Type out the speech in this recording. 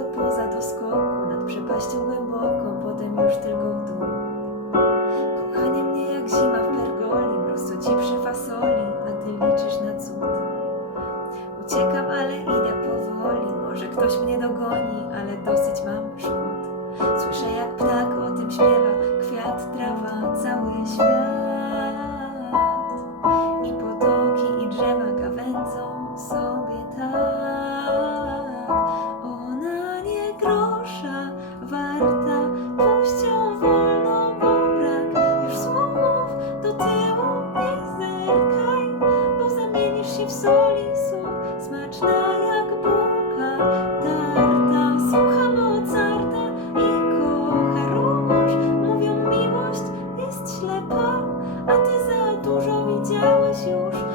do skoku nad przepaścią głęboką, potem już tylko w dół. Kochanie mnie jak zima w pergoli, mróz co ci przy fasoli, a ty liczysz na cud. Uciekam, ale idę powoli, może ktoś mnie dogoni, ale dosyć mam szkód. Słyszę jak ptak o tym śpiewa, kwiat, trawa, cały świat. soli sól, smaczna jak bułka tarta, sucha mocarta i kocha róż. Mówią miłość jest ślepa, a ty za dużo widziałeś już.